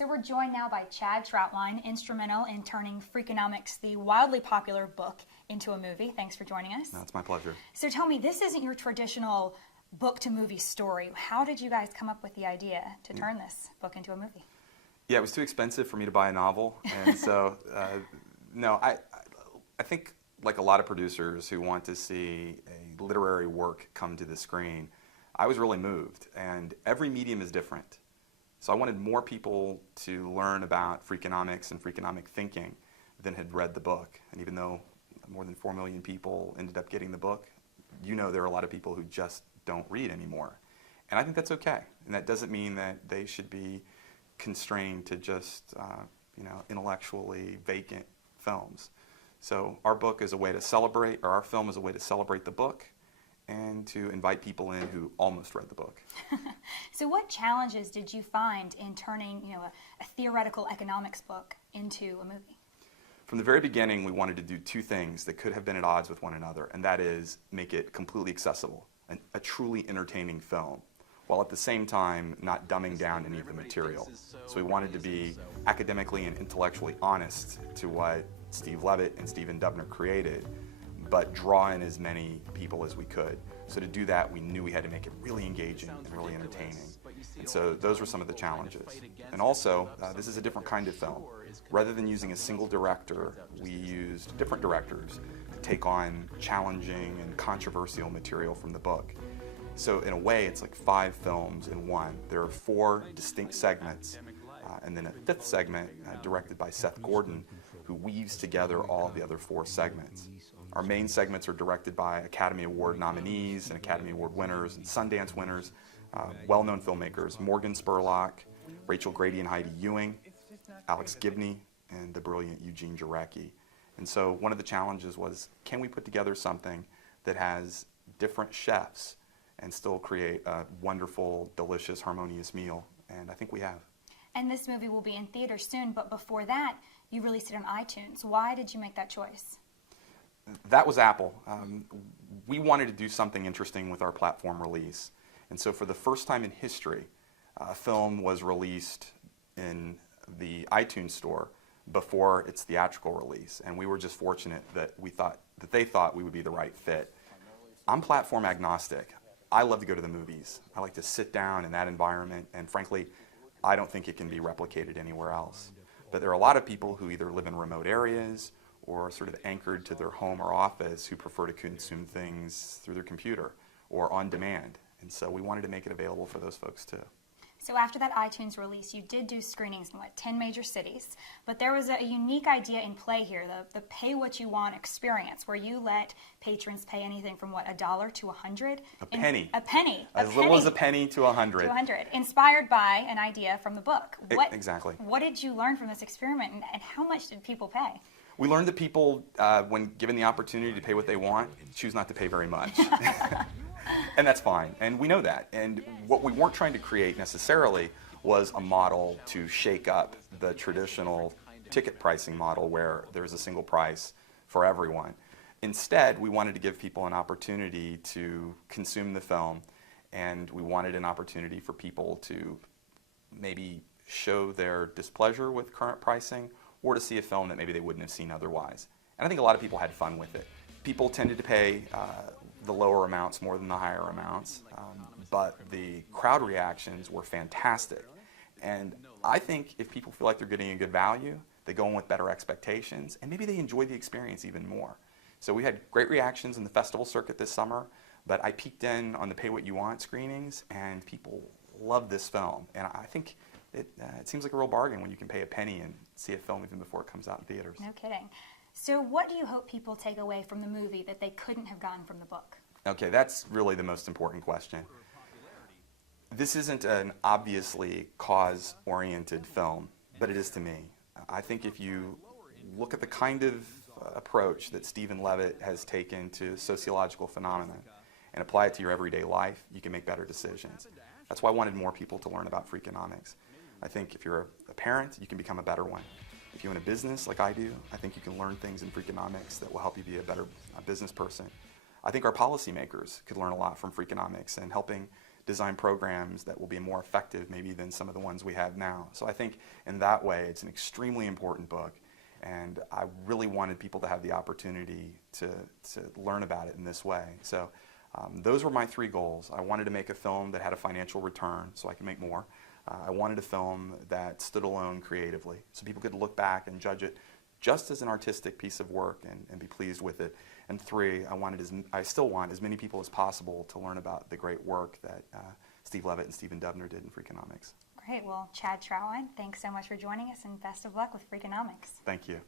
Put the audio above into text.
So we're joined now by Chad Troutwine, instrumental in turning Freakonomics, the wildly popular book, into a movie. Thanks for joining us. No, it's my pleasure. So tell me, this isn't your traditional book-to-movie story. How did you guys come up with the idea to turn this book into a movie? Yeah, it was too expensive for me to buy a novel, and so, no, I think like a lot of producers who want to see a literary work come to the screen, I was really moved, and every medium is different. So I wanted more people to learn about Freakonomics and Freakonomic thinking than had read the book. And even though more than 4 million people ended up getting the book, you know there are a lot of people who just don't read anymore. And I think that's okay. And that doesn't mean that they should be constrained to just intellectually vacant films. So our book is a way to celebrate, or our film is a way to celebrate the book and to invite people in who almost read the book. So what challenges did you find in turning a theoretical economics book into a movie? From the very beginning, we wanted to do two things that could have been at odds with one another, and that is make it completely accessible, a truly entertaining film, while at the same time not dumbing down any of the material. So we wanted to be academically and intellectually honest to what Steve Levitt and Stephen Dubner created, but draw in as many people as we could. So to do that, we knew we had to make it really engaging and really entertaining. And so those were some of the challenges. And also, this is a different kind of film. Rather than using a single director, we used different directors to take on challenging and controversial material from the book. So in a way, it's like 5 films in one. There are 4 distinct segments, and then a 5th segment directed by Seth Gordon, who weaves together all of the other 4 segments. Our main segments are directed by Academy Award nominees and Academy Award winners and Sundance winners, well-known filmmakers, Morgan Spurlock, Rachel Grady and Heidi Ewing, Alex Gibney, and the brilliant Eugene Jarecki. And so one of the challenges was, can we put together something that has different chefs and still create a wonderful, delicious, harmonious meal? And I think we have. And this movie will be in theaters soon, but before that, you released it on iTunes. Why did you make that choice? That was Apple. We wanted to do something interesting with our platform release. And so for the first time in history, a film was released in the iTunes store before its theatrical release. And we were just fortunate that they thought we would be the right fit. I'm platform agnostic. I love to go to the movies. I like to sit down in that environment, and frankly, I don't think it can be replicated anywhere else. But there are a lot of people who either live in remote areas or sort of anchored to their home or office who prefer to consume things through their computer or on demand. And so we wanted to make it available for those folks too. So after that iTunes release, you did do screenings in 10 major cities, but there was a unique idea in play here, the pay what you want experience, where you let patrons pay anything from $1 to $100. A penny. A penny. As little as a penny to $100. To $100, inspired by an idea from the book. Exactly. What did you learn from this experiment, and how much did people pay? We learned that people, when given the opportunity to pay what they want, choose not to pay very much. And that's fine, and we know that. And what we weren't trying to create necessarily was a model to shake up the traditional ticket pricing model where there's a single price for everyone. Instead, we wanted to give people an opportunity to consume the film, and we wanted an opportunity for people to maybe show their displeasure with current pricing or to see a film that maybe they wouldn't have seen otherwise. And I think a lot of people had fun with it. People tended to pay the lower amounts more than the higher amounts, but the crowd reactions were fantastic. And I think if people feel like they're getting a good value, they go in with better expectations, and maybe they enjoy the experience even more. So we had great reactions in the festival circuit this summer, but I peeked in on the Pay What You Want screenings, and people love this film. And I think it seems like a real bargain when you can pay a penny and see a film even before it comes out in theaters. No kidding. So what do you hope people take away from the movie that they couldn't have gotten from the book? Okay, that's really the most important question. This isn't an obviously cause-oriented film, but it is to me. I think if you look at the kind of approach that Stephen Levitt has taken to sociological phenomena and apply it to your everyday life, you can make better decisions. That's why I wanted more people to learn about Freakonomics. I think if you're a parent, you can become a better one. If you own a business like I do, I think you can learn things in Freakonomics that will help you be a better business person. I think our policymakers could learn a lot from Freakonomics and helping design programs that will be more effective maybe than some of the ones we have now. So I think in that way it's an extremely important book, and I really wanted people to have the opportunity to learn about it in this way. So those were my three goals. I wanted to make a film that had a financial return so I could make more. I wanted a film that stood alone creatively so people could look back and judge it just as an artistic piece of work and be pleased with it. And three, I still want as many people as possible to learn about the great work that Steve Levitt and Stephen Dubner did in Freakonomics. Great. Well, Chad Troutwine, thanks so much for joining us, and best of luck with Freakonomics. Thank you.